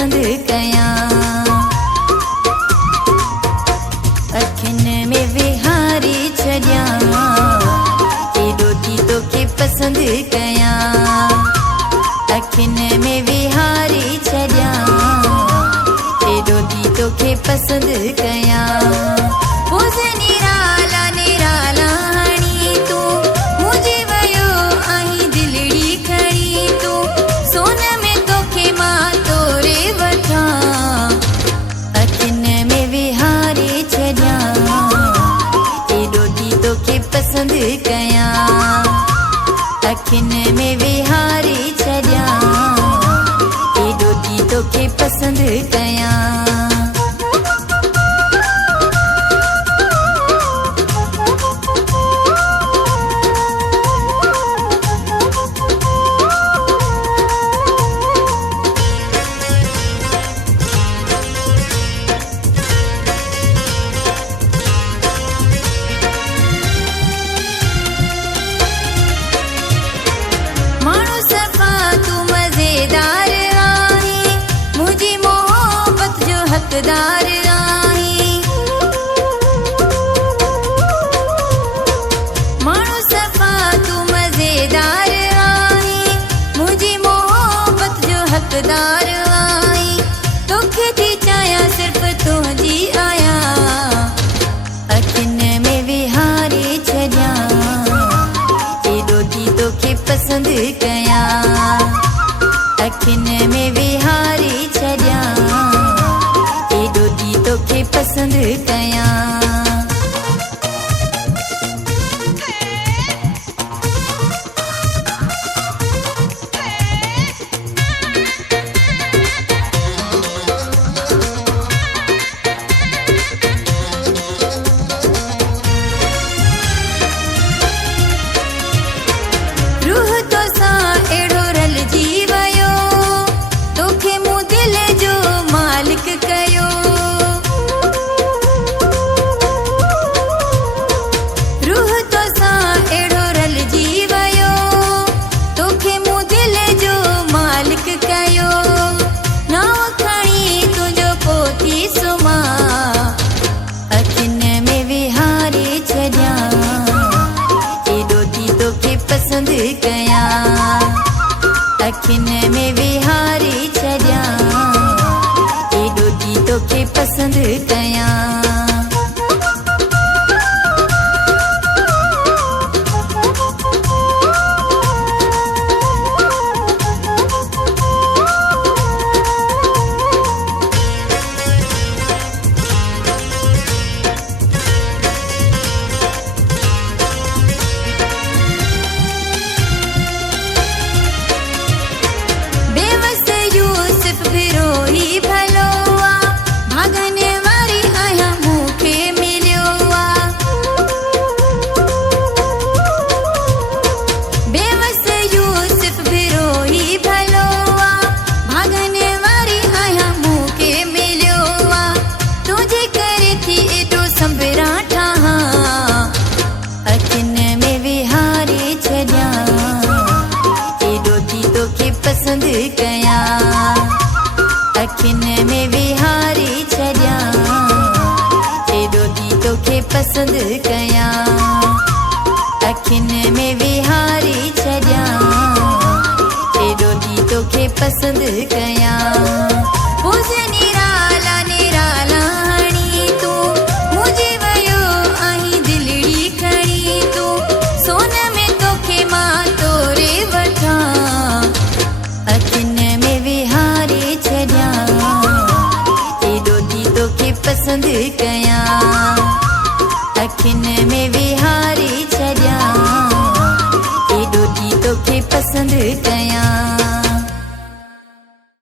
पसंद कयां। अखिन में विहारी छॾियां एॾो थी तोखे पसंद कयां। अखिन में विहारी छॾियां एॾो थी तोखे पसंद कयां। पोइ निराला निराला हणी तूं मुंहिंजी वयो आहीं दिलड़ी खणी तूं सोन में तोखे मां तोरे वठां। अखिन में विहारी छॾियां एॾो थी तोखे पसंद कयां। अखिन में विहारी छॾियां एॾो थी तोखे पसंद कयां। हक़दार आहीं माण्हू सफ़ा तूं मज़ेदार आहीं मुंहिंजी मोहबत जो हक़दार आहीं। तोखे थी चाहियां सिर्फ़ तुंहिंजी आहियां। अखिन में विहारी छॾियां एॾो थी तोखे पसंद कयां। अखिन में विहारी छॾियां एॾो थी तोखे पसंद कयां। रूह तोसां अहिड़ो रलिजी वियो तोखे मूं दिल जो मालिक कयो। रूह तोसां अहिड़ो रलिजी वियो तोखे मूं दिल जो मालिक कयो। नाव खणी तुंहिंजो पोती सुम्हां। अखिन में विहारी छॾियां एॾो थी तोखे पसंद कयां। अखिन में विहारी छॾियां एॾो थी तोखे पसंद कयां। बेवस यूसुफ फिरोही भलो आ भागने वारी आहियां मूंखे मिलियो आ। बेवस यूसुफ फिरोही भलो आ भागने वारी आहियां मूंखे मिलियो आ। तुंहिंजे करे थी एॾो संभरा ठाहां। अखिन में विहारी छॾियां एॾो थी तोखे पसंद कयां। अखिन में विहारी छॾियां एॾो थी तोखे पसंद कयां। अखिन में विहारी छॾियां एॾो थी तोखे पसंद कयां। पोइ निराला निराला हणी तूं मुंहिंजी वयो आहीं दिलड़ी खणी तूं सोन में तोखे मां तोरे वठां। अखिन में विहारी छॾियां एॾो थी तोखे पसंद कयां।